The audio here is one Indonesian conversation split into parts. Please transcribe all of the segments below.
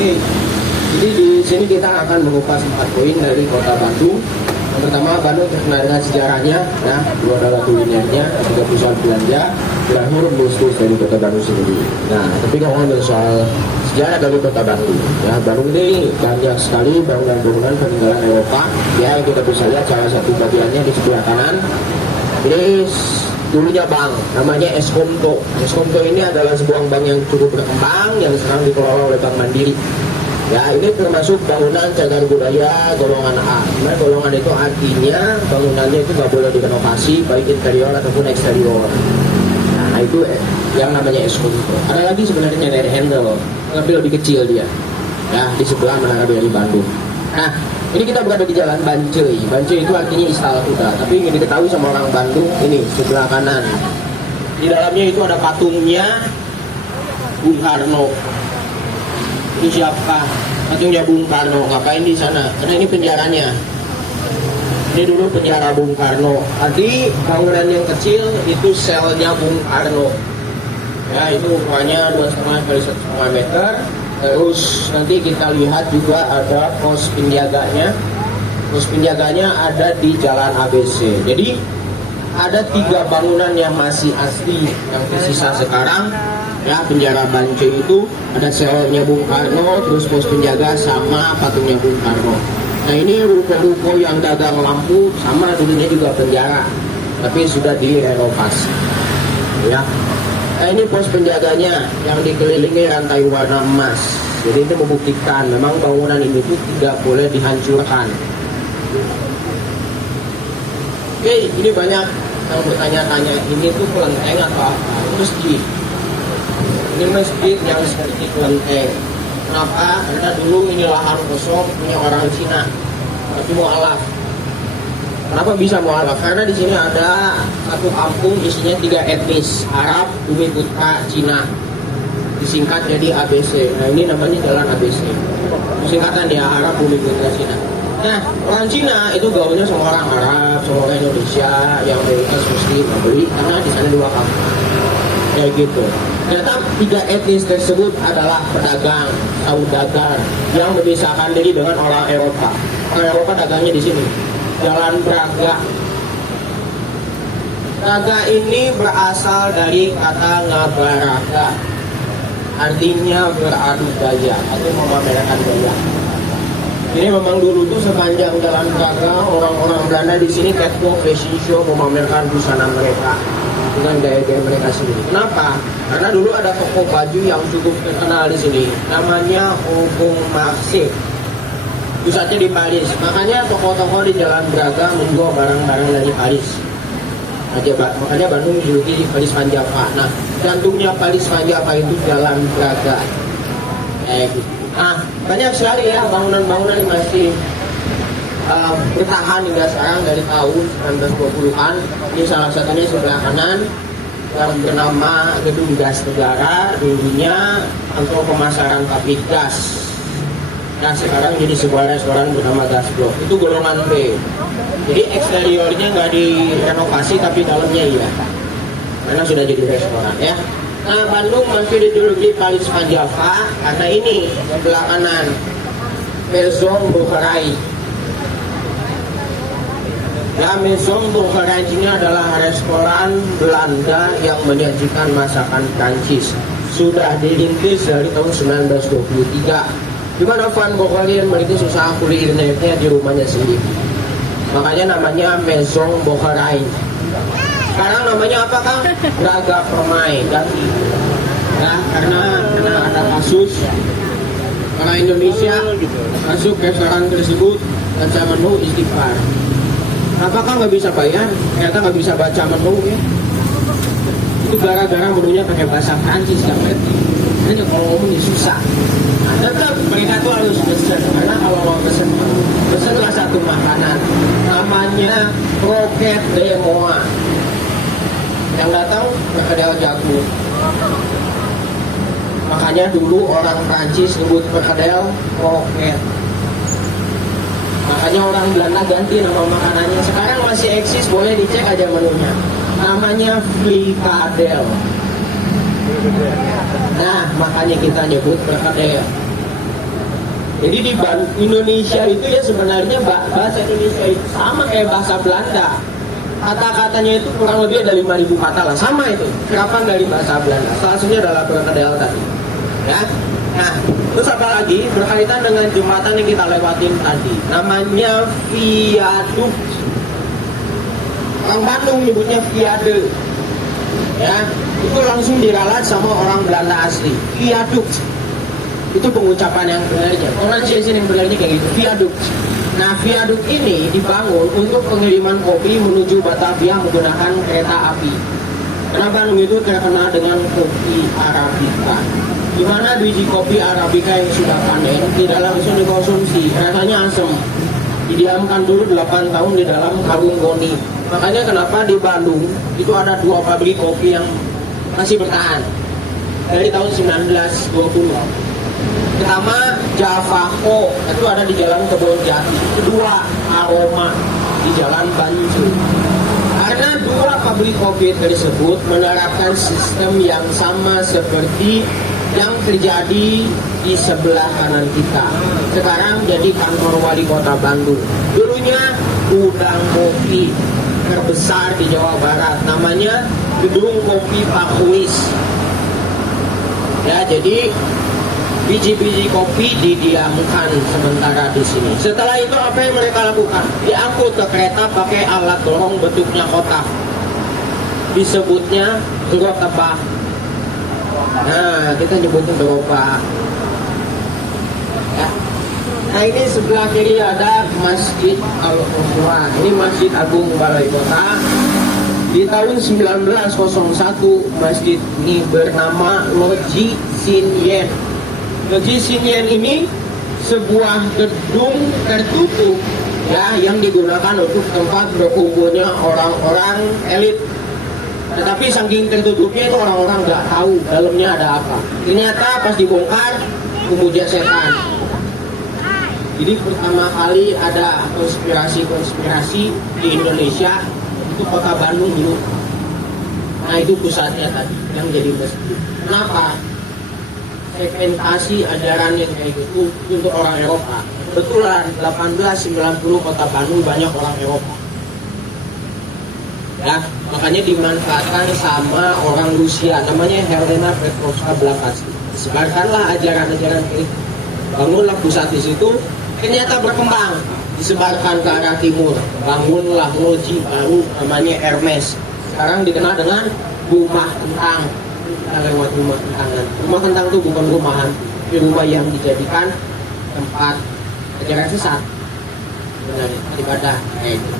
Oke, jadi di sini kita akan mengupas 4 poin dari kota Bandung. Yang pertama, Bandung terkenal dengan sejarahnya, ya, dua adalah kulinernya, ketiga pusat belanja, terakhir bus-bus dari kota Bandung sendiri. Nah, tapi ngomongin soal sejarah dari kota Bandung, ya, Bandung ini banyak sekali bangunan-bangunan peninggalan Eropa, ya, yang kita bisa lihat salah satu bagiannya di sebelah kanan. Ini dulunya bank, namanya Eskomto. Eskomto ini adalah sebuah bank yang cukup berkembang, yang sekarang dikelola oleh Bank Mandiri. Ya, ini termasuk bangunan cagar budaya golongan A. Nah, golongan itu artinya bangunannya itu nggak boleh direnovasi, baik interior ataupun eksterior. Nah, itu yang namanya Eskomto. Ada lagi sebenarnya dari Handel, tapi lebih kecil dia. Ya, di sebelah Menara BRI Bandung. Nah, ini kita berada di Jalan Bancai. Bancai itu artinya istal kuda, tapi ingin diketahui sama orang Bandung, ini sebelah kanan. Di dalamnya itu ada patungnya Bung Karno. Ini siapa? Patungnya Bung Karno. Ngapain di sana? Karena ini penjaranya. Ini dulu penjara Bung Karno. Tadi bangunan yang kecil itu selnya Bung Karno. Ya, itu ukurannya 2,5 kali 1,5 meter. Terus nanti kita lihat juga ada pos penjaganya. Pos penjaganya ada di Jalan ABC. Jadi ada 3 bangunan yang masih asli yang tersisa sekarang. Ya, penjara Bancai itu ada selnya Bung Karno, terus pos penjaga sama patungnya Bung Karno. Nah, ini ruko-ruko yang dagang lampu sama dulunya juga penjara, tapi sudah direnovasi. Ya. Nah, ini pos penjaganya yang dikelilingi rantai warna emas. Jadi ini membuktikan memang bangunan ini tuh tidak boleh dihancurkan. Oke, ini banyak yang bertanya-tanya, ini tuh kelenteng atau apa? Masjid. Ini masjid yang seperti kelenteng. Kenapa? Karena dulu ini lahan kosong punya orang Cina, tapi mualaf. Kenapa bisa mualaf? Karena di sini ada satu kampung isinya 3 etnis, Arab, Bumi Putra, Cina. Disingkat jadi ABC. Nah, ini namanya Jalan ABC. Singkatan dia Arab, Bumi Putra, Cina. Nah, orang Cina itu gaulnya sama orang Arab, sama orang Indonesia yang mayoritas Muslim beli karena di sana 2 kampung. Kayak gitu. Ternyata 3 etnis tersebut adalah pedagang, saudagar yang memisahkan diri dengan orang Eropa. Orang Eropa dagangnya di sini. Jalan Braga. Braga ini berasal dari kata ngabaraga, artinya beradu daya atau memamerkan daya. Ini memang dulu tuh sepanjang Jalan Braga orang-orang Belanda di sini catwalk, fashion show, memamerkan busana mereka dengan gaya-gaya mereka sendiri. Kenapa? Karena dulu ada toko baju yang cukup terkenal di sini, namanya Obong Marché. Pusatnya di Paris. Makanya toko-toko di Jalan Braga menjual barang-barang dari Paris. Makanya Bandung dijuluki di Paris Van Java. Nah, jantungnya Paris Van Java itu Jalan Braga. Gitu. Nah, banyak sekali ya bangunan-bangunan yang masih bertahan hingga sekarang dari tahun 1920-an. Ini salah satunya sebelah kanan yang bernama Gedung Gas Negara, dulunya untuk pemasaran pabrik gas. Nah, sekarang jadi sebuah restoran bernama Gas Blok. Itu golongan B. Jadi eksteriornya nggak direnovasi, tapi dalamnya iya. Karena sudah jadi restoran ya. Nah, Bandung masih dijuluki Paris Van Java karena ini sebelah kanan Maison Boucherie. Ya, Maison Boucherie ini adalah restoran Belanda yang menyajikan masakan Prancis. Sudah dirintis dari tahun 1923. Di mana Van Boucherie merintis usaha kulinernya di rumahnya sendiri. Makanya namanya Maison Boucherie. Sekarang namanya apa, Kang? Braga Permai, ganti. Ya, karena ada kasus orang Indonesia masuk restoran tersebut baca menu istighfar. Apakah nggak bisa bayar? Ternyata nggak bisa baca menu ya. Itu gara-gara menunya pakai bahasa Prancis yang ngerti. Hanya kalau ngomongnya susah. Nah, tetap mereka tuh harus pesen, karena kalau mau pesenlah satu makanan namanya kroket de moa. Yang datang perkedel jagung. Makanya dulu orang Prancis sebut perkedel kroket. Makanya orang Belanda ganti nama makanannya. Sekarang masih eksis, boleh dicek aja menunya. Namanya frikadel. Nah, makanya kita nyebut perkedel. Jadi di Indonesia itu ya sebenarnya bahasa Indonesia itu sama kayak bahasa Belanda. Kata-katanya itu kurang lebih ada 5.000 kata lah, sama itu serapan dari bahasa Belanda. Salah satunya adalah perkedel tadi. Ya. Nah, terus apa lagi berkaitan dengan jembatan yang kita lewatin tadi, namanya viaduk. Orang Bandung nyebutnya viade. Ya, itu langsung diralat sama orang Belanda asli. Viaduk. Itu pengucapan yang benarnya, pronunciation yang benarnya kayak gitu, viaduk. Nah, viaduk ini dibangun untuk pengiriman kopi menuju Batavia menggunakan kereta api. Karena Bandung itu terkenal dengan kopi Arabica, di mana biji kopi Arabica yang sudah panen tidak langsung dikonsumsi, rasanya asam. Didiamkan dulu 8 tahun di dalam karung goni. Makanya kenapa di Bandung itu ada 2 pabrik kopi yang masih bertahan dari tahun 1920. Pertama, Javaco, itu ada di Jalan Kebonjati. Kedua, Aroma di Jalan Banjur. Karena 2 pabrik kopi tersebut menerapkan sistem yang sama seperti yang terjadi di sebelah kanan kita. Sekarang jadi kantor wali kota Bandung. Dulunya gudang kopi terbesar di Jawa Barat, namanya Gedung Kopi Pakuis. Ya, jadi biji-biji kopi didiamkan sementara di sini. Setelah itu apa yang mereka lakukan? Diangkut ke kereta pakai alat dorong bentuknya kotak. Disebutnya gerobak. Nah, kita nyebutnya gerobak. Ya. Nah, ini sebelah kiri ada Masjid Al-Qur'an. Ini Masjid Agung Balai Kota. Di tahun 1901 masjid ini bernama Loji Sinyen. Loji Sinyen ini sebuah gedung tertutup ya yang digunakan untuk tempat berkumpulnya orang-orang elit. Tetapi saking tertutupnya itu orang-orang nggak tahu dalamnya ada apa. Ternyata pas dibongkar memuja setan. Jadi pertama kali ada konspirasi di Indonesia itu kota Bandung dulu. Nah, itu pusatnya tadi yang jadi masjid. Kenapa? Segmentasi ajaran yang kayak gitu untuk orang Eropa. Kebetulan 1890 kota Bandung banyak orang Eropa. Ya, makanya dimanfaatkan sama orang Rusia, namanya Helena Petrovska Blavatsky. Sebarkanlah ajaran-ajaran kayak gitu. Bangunlah pusat di situ, ternyata berkembang, disebarkan ke arah timur. Bangunlah loji baru namanya Hermes. Sekarang dikenal dengan rumah kentang. Kita lewat rumah kentangan. Rumah kentang itu bukan rumahan, tapi rumah yang dijadikan tempat ajaran sesat, sebenarnya ibadah kayak gitu.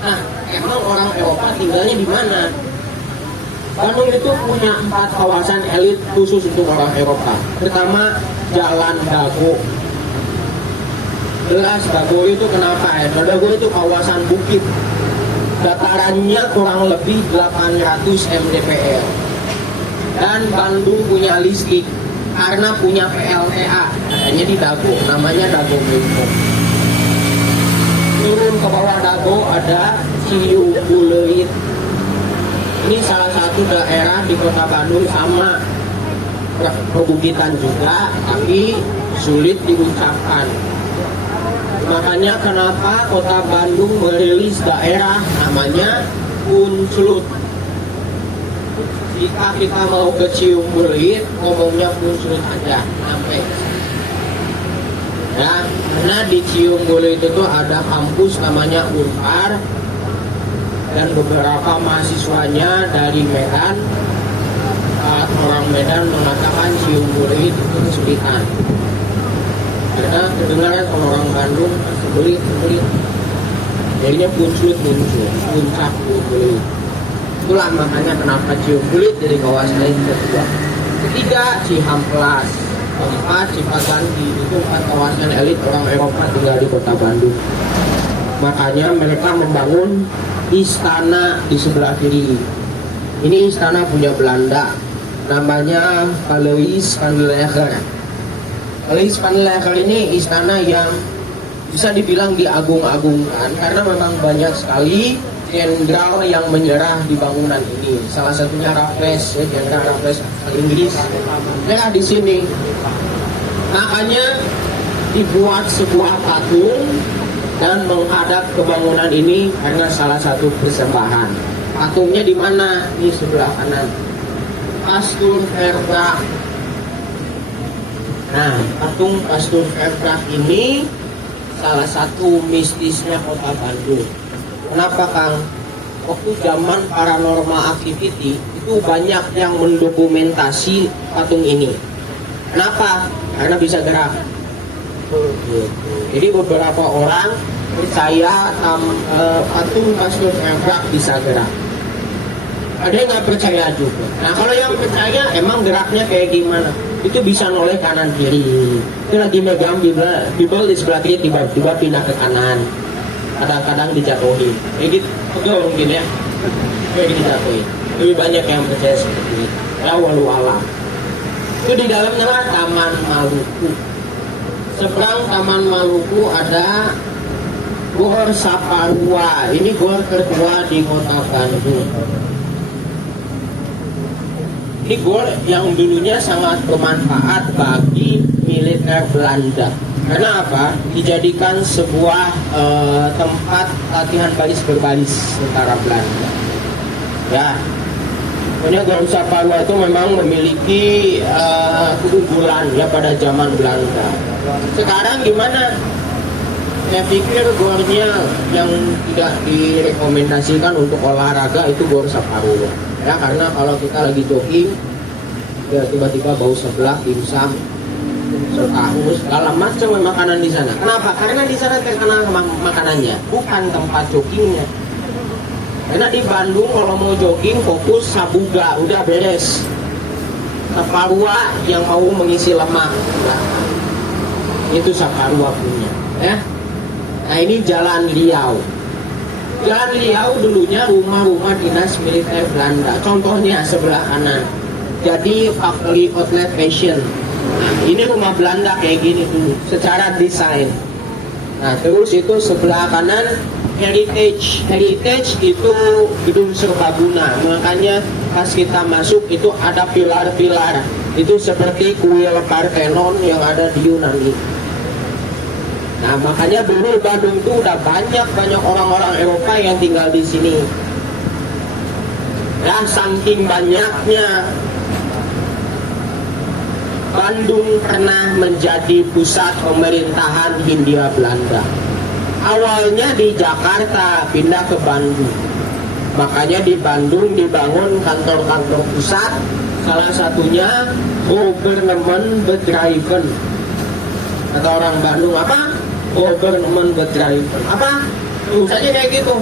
Nah, emang orang Eropa tinggalnya di mana? Bandung itu punya 4 kawasan elit khusus untuk orang Eropa. Pertama, Jalan Dago. Jelas Dago itu kenapa ya? Dago itu kawasan bukit. Datarannya kurang lebih 800 mdpl. Dan Bandung punya listrik karena punya PLTA, adanya di Dago, namanya Dago Meko. Turun ke bawah Dago ada Ciumbuleuit. Ini salah satu daerah di kota Bandung sama perbukitan juga, tapi sulit diucapkan. Makanya kenapa kota Bandung merilis daerah namanya Punclut. Jika kita mau ke Ciumbuleuit, ngomongnya Punclut aja sampai. Ya, karena di Ciumbuleuit itu ada kampus namanya Unpar dan beberapa mahasiswanya dari Medan. Orang Medan mengatakan Ciumbuleuit itu kesulitan. Karena kedengaran orang Bandung sebelit. Jadinya Punclut muncul, puncak Ciumbuleuit. Itulah makanya kenapa Ciumbuleuit dari kawasan yang kedua. Ketiga, Cihamplas. Keempat, Cipaganti. Itu 4 kawasan elit orang Eropa tinggal di kota Bandung. Makanya mereka membangun istana di sebelah kiri. Ini istana punya Belanda, namanya Paleis van Leger. Paleis van Leger ini istana yang bisa dibilang diagung-agungkan karena memang banyak sekali jenderal yang menyerah di bangunan ini. Salah satunya Raffles, jenderal Raffles Inggris menyerah di sini. Makanya dibuat sebuah patung dan menghadap ke bangunan ini karena salah satu persembahan. Patungnya di mana? Di sebelah kanan. Pastur Verbracht. Nah, patung Pastur Verbracht ini salah satu mistisnya kota Bandung. Kenapa, Kang? Waktu zaman paranormal activity itu banyak yang mendokumentasi patung ini. Kenapa? Karena bisa gerak. Jadi beberapa orang percaya patung Pastur Verbracht bisa gerak. Ada yang nggak percaya juga. Nah, kalau yang percaya emang geraknya kayak gimana? Itu bisa noleh kanan kiri. Itu lagi megang Bible di sebelah kiri, tiba-tiba pindah ke kanan. Kadang-kadang dijatuhin. Kayak gitu, betul mungkin ya. Kayak dijatuhin. Lebih banyak yang percaya seperti itu. Ya walau alam. Itu di dalamnya Taman Maluku. Seberang Taman Maluku ada Gor Saparua. Ini gor tertua di kota Bandung. Ini gor yang dulunya sangat bermanfaat bagi militer Belanda. Karena apa? Dijadikan sebuah tempat latihan baris berbaris tentara Belanda. Ya, pokoknya Gor Saparua itu memang memiliki keunggulan ya pada zaman Belanda. Sekarang gimana? Saya pikir gornya yang tidak direkomendasikan untuk olahraga itu Gor Saparua. Ya, karena kalau kita lagi jogging, ya tiba-tiba bau seblak, dimsum, tahu, segala macam makanan di sana. Kenapa? Karena di sana terkenal makanannya, bukan tempat joggingnya. Karena di Bandung kalau mau jogging fokus Sabuga, udah beres. Saparua yang mau mengisi lemak, nah, itu Saparua punya. Ya. Nah ini Jalan Liau. Jalan Liau dulunya rumah-rumah dinas militer Belanda. Contohnya sebelah kanan. Jadi Factory Outlet Fashion. Nah, ini rumah Belanda kayak gini dulu, secara desain. Nah, terus itu sebelah kanan Heritage. Heritage itu gedung serbaguna. Makanya pas kita masuk itu ada pilar-pilar. Itu seperti kuil Parthenon yang ada di Yunani. Nah, makanya dulu Bandung itu udah banyak orang-orang Eropa yang tinggal di sini. Ya, saking banyaknya Bandung pernah menjadi pusat pemerintahan Hindia Belanda. Awalnya di Jakarta, pindah ke Bandung. Makanya di Bandung dibangun kantor-kantor pusat. Salah satunya Gouvernementsbedrijven. Kata orang Bandung apa? Gouvernementsbedrijven. Apa? Tulisannya kayak gitu.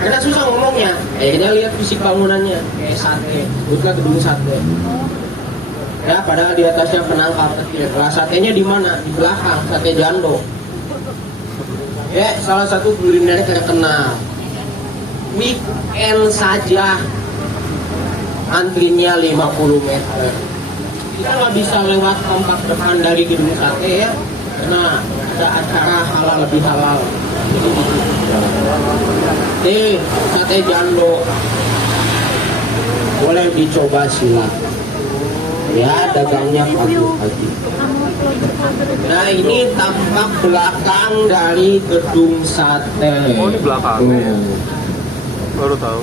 Karena susah ngomongnya. Kita lihat fisik bangunannya kayak sate. Bukan gedung sate. Ya, padahal di atasnya penangkap kecil. Nah, satenya di mana? Di belakang, sate jando. Ya, salah satu kuliner terkenal. Weekend saja antrinya 50 meter. Kita nggak bisa lewat tempat depan dari gedung sate ya, karena ada acara halal lebih halal. Jadi, sate jando boleh dicoba silakan. Ya, dagangnya pagi-pagi. Nah, ini tampak belakang dari gedung sate. Oh, di belakang. Baru tahu.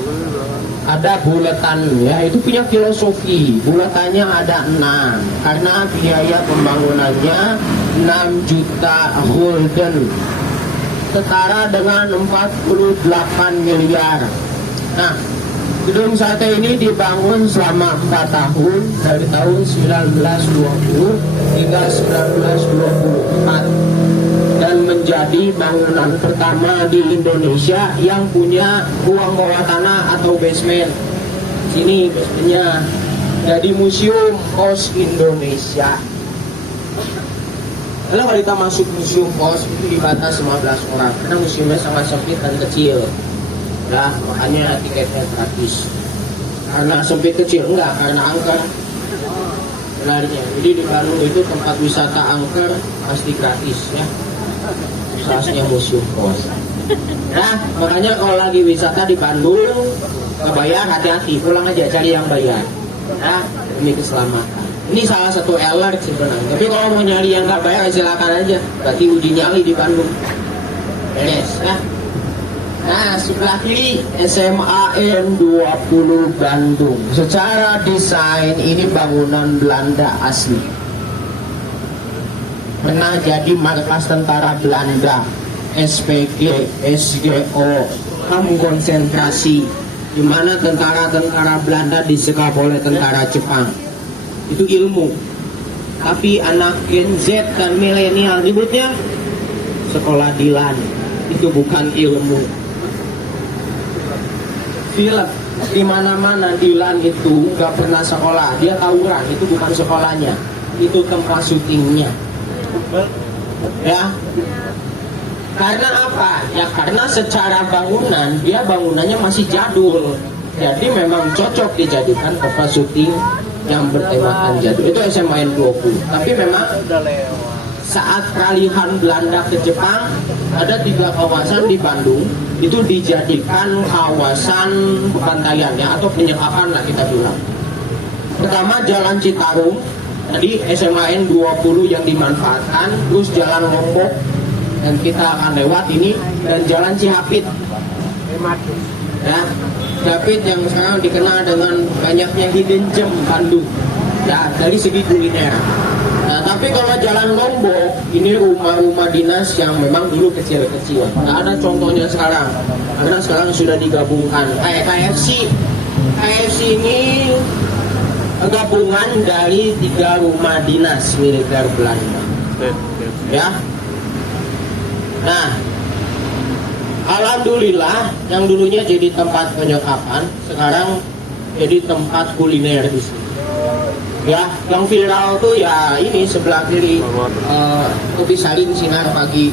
Ada buletan ya, itu punya filosofi. Buletannya ada 6 karena biaya pembangunannya 6 juta gulden, setara dengan 48 miliar. Nah, gedung sate ini dibangun selama 4 tahun, dari tahun 1920 hingga 1924, dan menjadi bangunan pertama di Indonesia yang punya ruang bawah tanah atau basement. Sini basementnya jadi Museum Pos Indonesia. Kalau kita masuk Museum Pos itu dibatasi 15 orang karena museumnya sangat sempit dan kecil. Ya, makanya tiketnya gratis. Karena sempit kecil enggak, karena angker benarnya. Jadi di Bandung itu tempat wisata angker pasti gratis ya. Saasnya Museum Pos. Nah, makanya kalau lagi wisata di Bandung nggak bayar, hati-hati, pulang aja cari yang bayar. Nah, demi keselamatan. Ini salah satu alert sebenarnya. Tapi kalau mau nyari yang nggak bayar silakan aja. Berarti uji nyali di Bandung. Beres ya. Nah, sebelah kiri SMAN 20 Bandung. Secara desain ini bangunan Belanda asli. Pernah jadi markas tentara Belanda, SPG, SGO, kampung konsentrasi, di mana tentara-tentara Belanda disekap oleh tentara Jepang. Itu ilmu. Tapi anak Gen Z dan milenial ributnya sekolah Dilan. Itu bukan ilmu. Film di mana-mana Dilan itu nggak pernah sekolah, dia tawuran, itu bukan sekolahnya, itu tempat syutingnya. Ya, karena apa? Ya karena secara bangunan dia bangunannya masih jadul, jadi memang cocok dijadikan tempat syuting yang bertemakan jadul. Itu SMAN 20. Tapi memang saat peralihan Belanda ke Jepang ada 3 kawasan di Bandung itu dijadikan kawasan pembantaiannya atau penyekapan lah kita bilang. Pertama Jalan Citarum, tadi SMAN 20 yang dimanfaatkan, terus Jalan Lombok dan kita akan lewat ini, dan Jalan Cihapit. Ya, Cihapit yang sekarang dikenal dengan banyaknya hidden gem Bandung. Ya, dari segi kuliner. Nah, tapi kalau Jalan Lombok, ini rumah-rumah dinas yang memang dulu kecil-kecil. Nah, ada contohnya sekarang, karena sekarang sudah digabungkan. Kayak KFC. KFC ini gabungan dari 3 rumah dinas militer Belanda. Ya. Nah, alhamdulillah yang dulunya jadi tempat penyekapan, sekarang jadi tempat kuliner di sini. Ya, yang viral tuh ya ini sebelah kiri, kopi saring sinar pagi.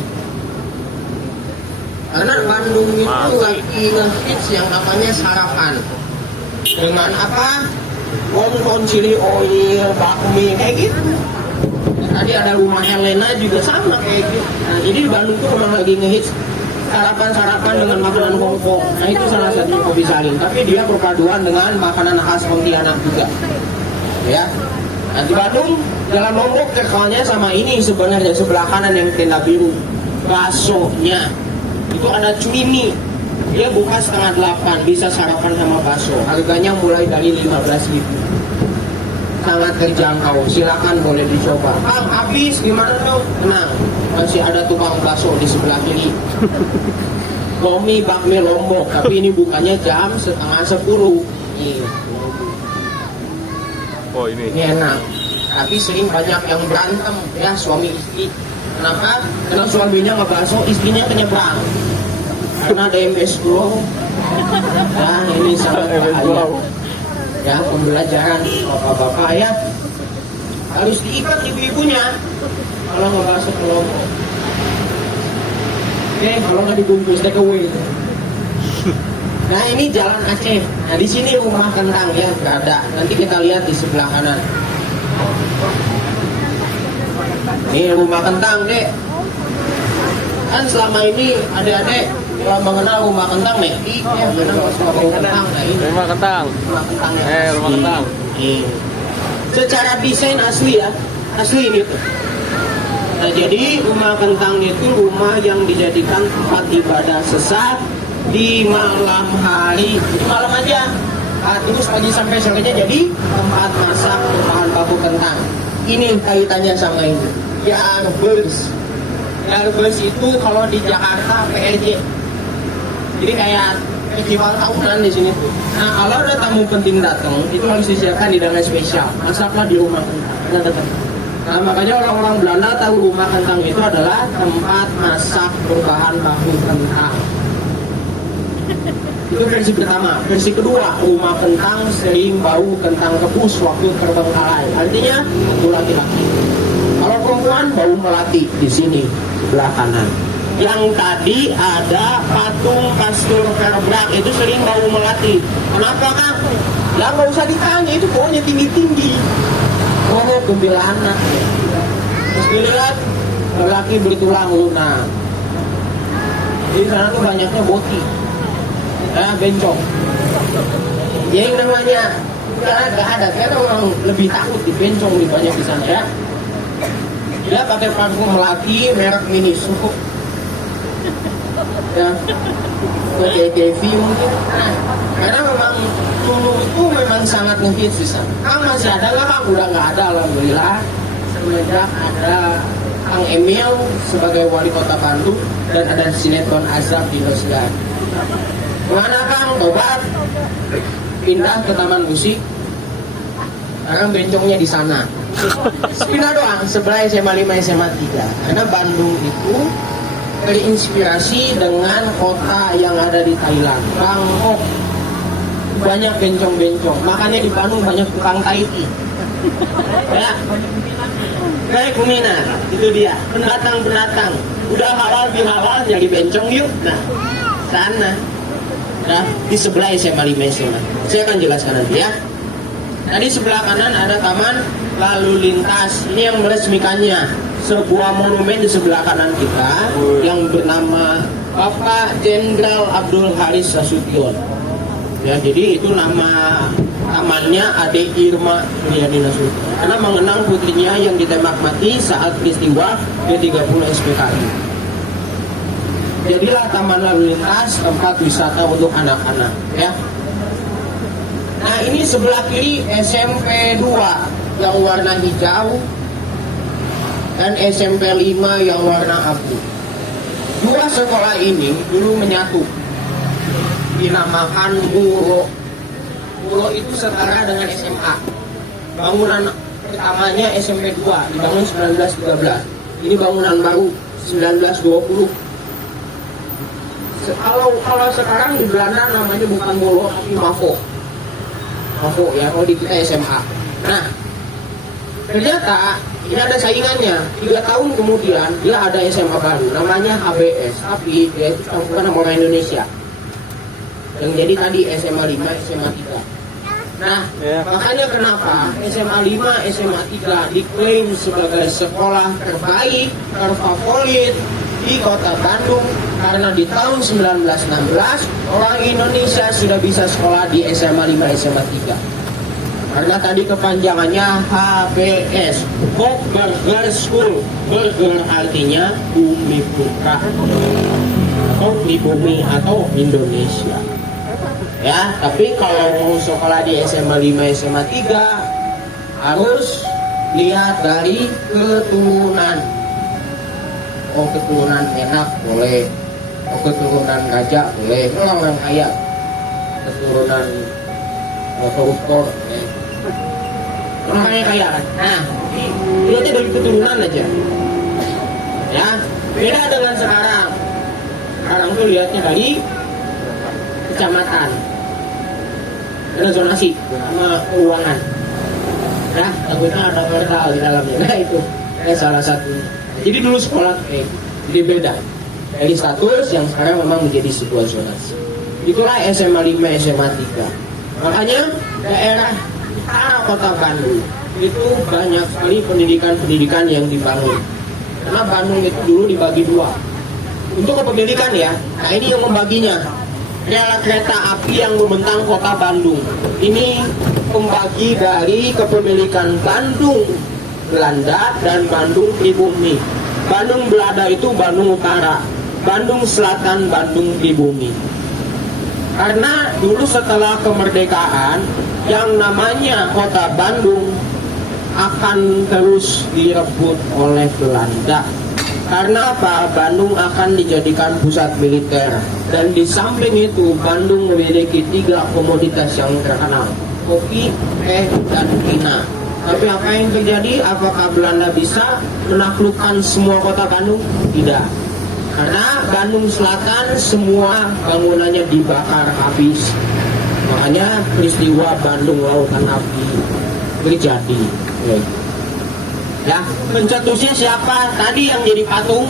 Karena Bandung itu lagi ngehits yang namanya sarapan. Dengan apa? Wonton, chili oil, bakmi kayak gitu. Tadi ada rumah Helena juga sama kayak gitu. Nah, jadi di Bandung tuh memang lagi ngehits sarapan-sarapan dengan makanan Hongkong. Nah, itu salah satu kopi saring. Tapi dia perpaduan dengan makanan khas Pontianak juga. Ya, nah, di Bandung Jalan Lombok terkenalnya sama ini sebenarnya, sebelah kanan yang tenda biru, baksonya itu ada cuimi, dia buka setengah 8, bisa sarapan sama bakso, harganya mulai dari 15.000, sangat terjangkau, silakan boleh dicoba. Bang, habis gimana dong? Tenang, masih ada tukang bakso di sebelah kiri. Lomi bakmi Lombok, tapi ini bukanya jam setengah 10. Oh ini enak, tapi sering banyak yang berantem ya suami istri. Kenapa? Karena suaminya ngebakso, istrinya penyeberang karena ada MS Glow. Nah, ini sangat bahaya. Ya, pembelajaran bapak-bapak ya, harus diikat ibu-ibunya kalau ngebakso ke Lombok. Oke, kalau nggak dibungkus take away. Nah, ini Jalan Aceh. Nah, di sini rumah kentang ya berada. Nanti kita lihat di sebelah kanan. Ini rumah kentang, Dek. Kan selama ini adik-adik mengenal rumah kentang, Nek. Iya, mengenal rumah kentang. Nah, ini rumah kentang. rumah kentang ya. Rumah kentang. Secara desain asli ya. Asli ini tuh. Nah, jadi rumah kentang itu rumah yang dijadikan tempat ibadah sesat di malam hari, di malam aja. Terus pagi sampai sorenya jadi tempat masak bahan baku kentang. Ini kaitannya sama ini. Yarbers. Yarbers itu kalau di Jakarta PRJ. Jadi kayak festival tahunan di sini tuh. Nah, kalau ada tamu penting datang, itu harus disiapkan hidangan spesial. Masaklah di rumah kentang. Nah, makanya orang-orang Belanda tahu rumah kentang itu adalah tempat masak berbahan baku kentang. Itu versi pertama. Versi kedua, rumah kentang sering bau kentang rebus waktu terbengkalai. Artinya untuk laki-laki. Kalau perempuan bau melati di sini sebelah kanan. Yang tadi ada patung Pastur Verbrack itu sering bau melati. Kenapa, Kang? Ya nggak usah ditanya, itu baunya tinggi-tinggi. Oh, kuntilanak. Terus dilihat lelaki bertulang lunak. Di sana tuh banyaknya boti. Bencong. Yang namanya Karena nggak ada, karena orang lebih takut di bencong lebih banyak di sana ya. Dia pakai parfum lagi merek Miniso. Ya, pakai KV mungkin. Nah, karena memang dulu itu memang sangat ngehits di sana. Kang masih ada nggak Kang? Udah nggak ada, alhamdulillah. Semenjak ada Kang Emil sebagai wali kota Bandung dan ada sinetron Azab di Indosiar. Mana Kang? Tobat pindah ke taman musik. Sekarang bencongnya di sana. Pindah doang sebelah SMA 5 SMA 3. Karena Bandung itu terinspirasi dengan kota yang ada di Thailand, Bangkok. Banyak bencong-bencong. Makanya di Bandung banyak tukang Taiti. Ya. Kayak Kuminar, itu dia. Pendatang-pendatang. Udah halal bihalal jadi bencong yuk. Nah, sana. Nah, di sebelah SMA 5 SMA. Saya akan jelaskan nanti ya. Tadi sebelah kanan ada taman lalu lintas. Ini yang meresmikannya. Sebuah monumen di sebelah kanan kita yang bernama Bapak Jenderal Abdul Haris Nasution. Ya, jadi itu nama tamannya Ade Irma Riani Nasution. Karena mengenang putrinya yang ditembak mati saat peristiwa G30 SPKI. Jadilah taman lalu lintas tempat wisata untuk anak-anak ya. Nah, ini sebelah kiri SMP 2 yang warna hijau dan SMP 5 yang warna abu. Dua sekolah ini dulu menyatu, dinamakan Puro. Puro itu setara dengan SMA. Bangunan pertamanya SMP 2 dibangun 1913. Ini bangunan baru 1920. Kalau sekarang di Belanda namanya bukan Puro tapi Mavo. Mavo ya, kalau di kita SMA. Nah, ternyata ini ada saingannya. 3 tahun kemudian dia ada SMA baru namanya HBS, tapi dia itu bukan nama orang Indonesia. Yang jadi tadi SMA 5 SMA 3. Nah, makanya kenapa SMA 5 SMA 3 diklaim sebagai sekolah terbaik terfavorit di kota Bandung, karena di tahun 1916 orang Indonesia sudah bisa sekolah di SMA 5 SMA 3. Karena tadi kepanjangannya HBS, Hope Burger School. Burger artinya bumi putra, Hope di bumi atau Indonesia. Ya, tapi kalau mau sekolah di SMA 5 SMA 3 harus lihat dari keturunan. Oh, keturunan enak boleh, oh, keturunan raja boleh, orang kaya, keturunan koruptor ya. Orang kaya kan. Nah, lihatnya dari keturunan aja ya, beda dengan sekarang. Sekarang tuh lihatnya dari kecamatan, ada zonasi sama keuangan ya, takutnya ada modal di dalamnya. Nah, itu salah satu. Jadi dulu sekolah jadi beda dari status yang sekarang memang menjadi sebuah zonasi. Itulah SMA 5 SMA 3. Makanya daerah utara kota Bandung itu banyak sekali pendidikan-pendidikan yang dibangun. Karena Bandung itu dulu dibagi dua untuk kepemilikan ya. Nah, ini yang membaginya. Rel kereta api yang membentang kota Bandung ini pembagi dari kepemilikan Bandung Belanda dan Bandung Pribumi. Bandung Belanda itu Bandung Utara, Bandung Selatan Bandung Pribumi. Karena dulu setelah kemerdekaan yang namanya kota Bandung akan terus direbut oleh Belanda. Karena apa? Bandung akan dijadikan pusat militer. Dan di samping itu Bandung memiliki 3 komoditas yang terkenal, kopi, teh, dan vina. Tapi apa yang terjadi? Apakah Belanda bisa menaklukkan semua kota Bandung? Tidak. Karena Bandung Selatan semua bangunannya dibakar habis. Makanya peristiwa Bandung Lautan Api terjadi. Ya, pencetusnya siapa? Tadi yang jadi patung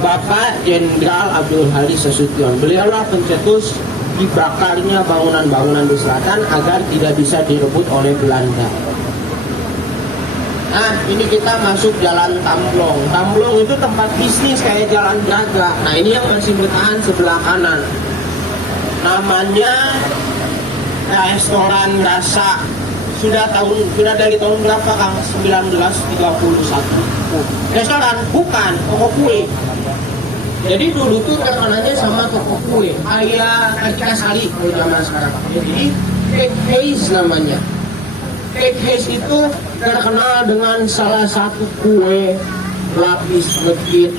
Bapak Jenderal Abdul Haris Nasution. Beliaulah pencetus dibakarnya bangunan-bangunan di selatan agar tidak bisa direbut oleh Belanda. Nah, ini kita masuk Jalan Tamblong. Tamblong itu tempat bisnis kayak Jalan Braga. Nah, ini yang masih bertahan sebelah kanan. Namanya Restoran Rasa sudah dari tahun berapa Kang? 1931. Restoran bukan, toko kue. Jadi dulu tuh terkenalnya sama toko kue, Ayah Kartika Sari kalau zaman sekarang. Jadi Cake Haze namanya. Cake Haze itu terkenal dengan salah satu kue lapis legit.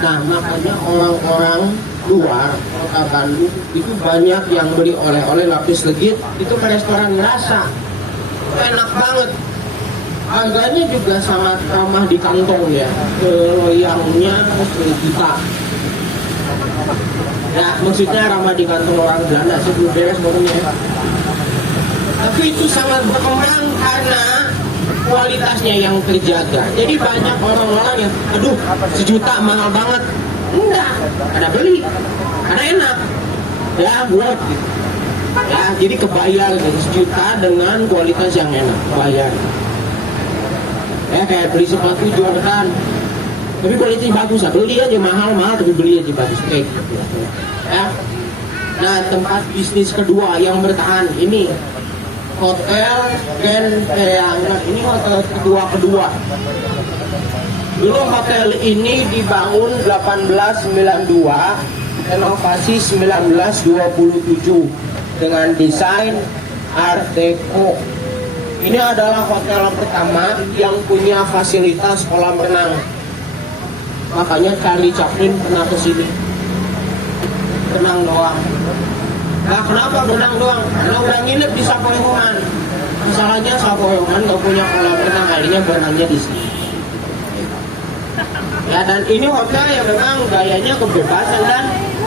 Nah, makanya orang-orang luar kota Bandung itu banyak yang beli oleh-oleh lapis legit itu ke restoran ngerasa enak banget. Harganya juga sangat ramah di kantong ya, loyangnya 10 juta. Ya, maksudnya ramah di kantong orang Belanda sebelum beres pokoknya. Tapi itu sangat berkembang karena kualitasnya yang terjaga. Jadi banyak orang-orang yang, aduh, 1 juta mahal banget. Enggak, karena beli, karena enak. Ya, worth it. Ya, jadi kebayar gitu, 1 juta dengan kualitas yang enak, bayar. Ya, kayak beli sepatu Jordan, tapi kualitasnya bagus, ya. Beli aja mahal-mahal, tapi beli aja bagus. Kayak gitu. Ya. Nah, tempat bisnis kedua yang bertahan ini Hotel Grand Pereangan. Ini hotel kedua. Dulu hotel ini dibangun 1892, renovasi 1927 dengan desain Art Deco. Ini adalah hotel pertama yang punya fasilitas kolam renang. Makanya Charlie Chaplin pernah ke sini. Renang doang. Nah, kenapa berenang doang? Karena udah nginep di Sapoyongan. Masalahnya Sapoyongan nggak punya kolam renang, akhirnya berenangnya di sini. Ya, dan ini hotel yang memang gayanya kebebasan dan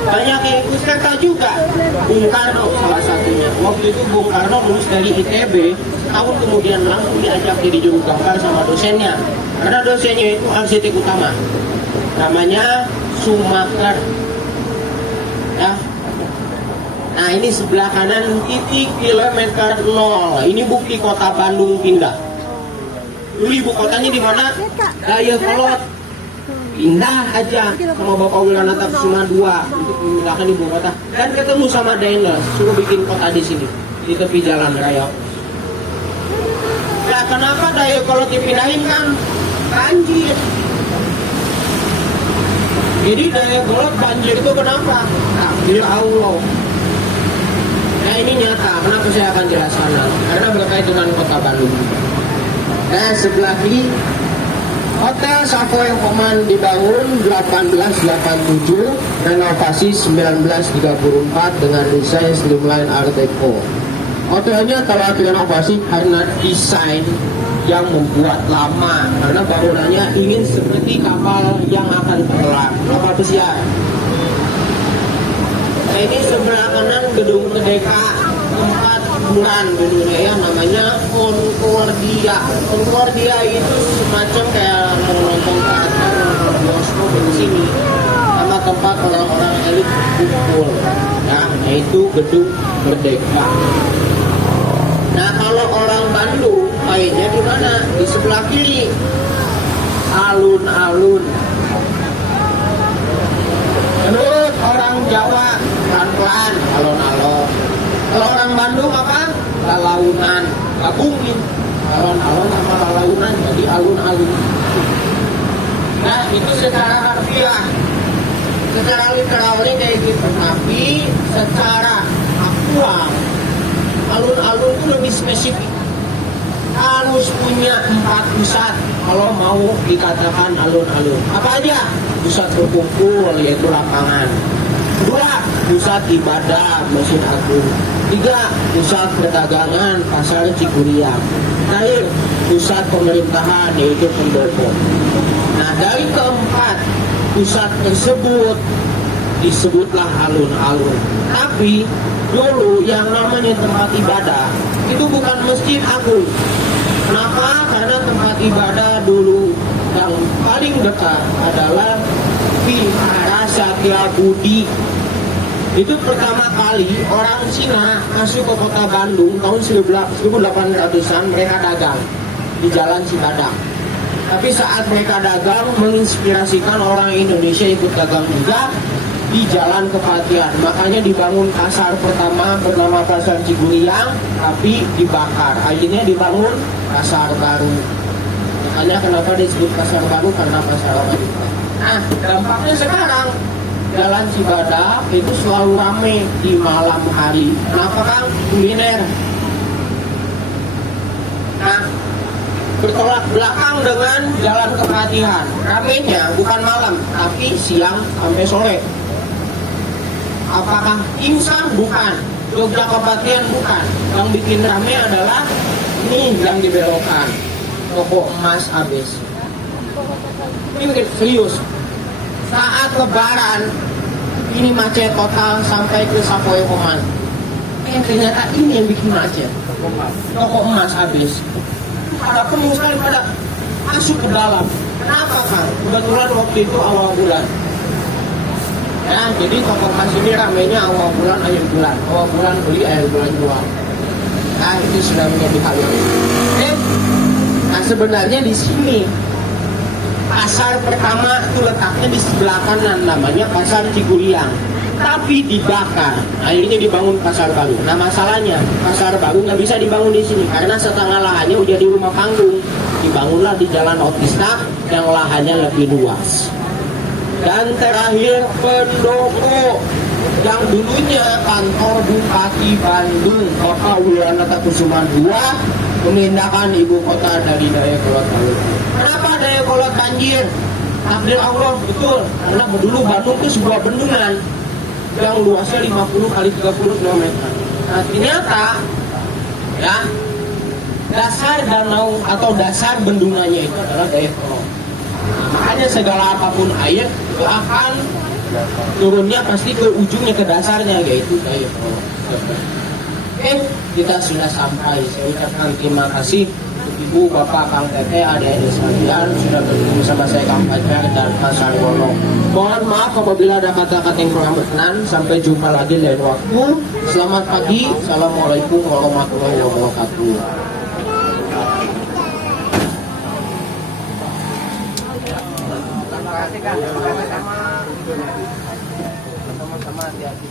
banyak yang ikut serta juga. Bung Karno salah satunya. Waktu itu Bung Karno lulus dari ITB, tahun kemudian langsung diajak jadi juru gambar sama dosennya. Karena dosennya itu arsitek utama, namanya Schumacher. Ya. Nah, ini sebelah kanan titik kilometer 0. Ini bukti kota Bandung pindah. Dulu ibu kotanya di mana? Dayakolot. Pindah aja sama Bapak Wilanata Kusuma II untuk memindahkan ibu kota dan ketemu sama Daimler suruh bikin kota di sini di tepi jalan raya. Nah, kenapa Dayakolot dipindahin kan? Banjir. Jadi Dayakolot banjir itu kenapa? Takdir Allah. Nah, ini nyata. Kenapa saya akan jelaskan? Karena berkait dengan kota Bandung. Nah, sebelah kiri Hotel Savoy Command dibangun 1887, renovasi 1934 dengan desain streamline Art Deco. Hotelnya telah direnovasi karena desain yang membuat lama, karena bangunannya ingin seperti kapal yang akan terbang, kapal pesiar. Nah, ini sebelah kanan gedung Merdeka, tempat hiburan dulunya ya, namanya Concordia. Concordia itu semacam kayak menonton teater, bioskop di sini, sama tempat orang-orang elit kumpul. Ya, yaitu gedung Merdeka. Nah, kalau orang Bandung mainnya di mana? Di sebelah kiri, alun-alun. Menurut orang Jawa pelan-pelan, alon-alon. Kalau orang Bandung apa? Lalaunan, gabungin alon-alon sama lalaunan jadi alun-alun. Nah, itu secara harfiah, secara literalnya kayak gitu. Tapi secara aktual, alun-alun itu lebih spesifik. Harus punya 4 pusat kalau mau dikatakan alun-alun. Apa aja? Pusat berkumpul yaitu lapangan. 2. Pusat ibadah Masjid Agung. 3. Pusat perdagangan Pasar Cikuriang. Terakhir, pusat pemerintahan yaitu pendopo. Nah, dari keempat pusat tersebut disebutlah alun-alun. Tapi dulu yang namanya tempat ibadah itu bukan Masjid Agung. Kenapa? Karena tempat ibadah dulu yang paling dekat adalah Vihara Satya Budi. Itu pertama kali orang Cina masuk ke kota Bandung tahun 1800-an, mereka dagang di Jalan Cibadak. Tapi saat mereka dagang menginspirasikan orang Indonesia ikut dagang juga. di Jalan Kepatihan. Makanya dibangun pasar pertama bernama Pasar Ciguliang, tapi dibakar. Akhirnya dibangun pasar baru. Makanya kenapa disebut pasar baru, karena pasar lama dibakar. Nah, dampaknya sekarang Jalan Cibadak itu selalu ramai di malam hari. Kenapa Kang? Kuliner. Nah, bertolak belakang dengan Jalan Kepatihan. Ramenya bukan malam, tapi siang sampai sore. Apakah Imsan? Bukan. Jogja Kepatihan? Bukan. Yang bikin rame adalah ini yang dibelokkan. Toko emas habis. Ini bikin serius. Saat lebaran ini macet total sampai ke Sapoe Koman. Ternyata ini yang bikin macet. Toko emas habis. Pada penuh sekali, pada masuk ke dalam. Kenapa Kang? Kebetulan waktu itu awal bulan. Ya, jadi toko emas ini ramainya awal bulan, akhir bulan. Awal bulan beli, akhir bulan jual. Nah, itu sudah menjadi hal yang. Nah, sebenarnya di sini pasar pertama itu letaknya di sebelah kanan, namanya Pasar Ciguliang. Tapi dibakar, akhirnya dibangun pasar baru. Nah masalahnya, pasar baru nggak bisa dibangun di sini karena setengah lahannya udah di rumah panggung. Dibangunlah di Jalan Otista yang lahannya lebih luas. Dan terakhir Pendopo, yang dulunya kantor Bupati Bandung Kota Wiranata Kusuma II, memindahkan ibu kota dari Dayakolot. Kenapa Dayakolot banjir? Takdir Allah, betul. Karena dulu Bandung itu sebuah bendungan yang luasnya 50 kali 30 km. Nah ternyata ya dasar danau atau dasar bendungannya itu adalah Dayakolot. Makanya segala apapun air itu akan turunnya pasti ke ujungnya, ke dasarnya, yaitu Dayakolot. Oke, kita sudah sampai. Saya ucapkan terima kasih Ibu, Bapak, Kang Tete, adik-adik sekalian sudah bertemu bersama saya Kang Fajar dan Mas Sarwono. Mohon maaf apabila ada kata-kata yang kurang berkenan. Sampai jumpa lagi lain waktu. Selamat pagi. Assalamualaikum warahmatullahi wabarakatuh. Sama-sama hati-hati.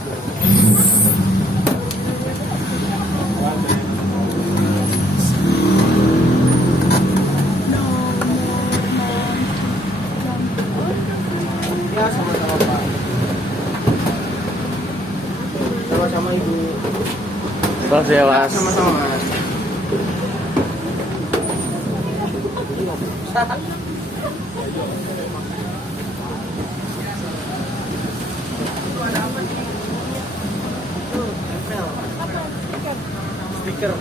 Ya, sama-sama Pak. Sama-sama Ibu. Terus ya Mas. Sama-sama Mas. Stiker.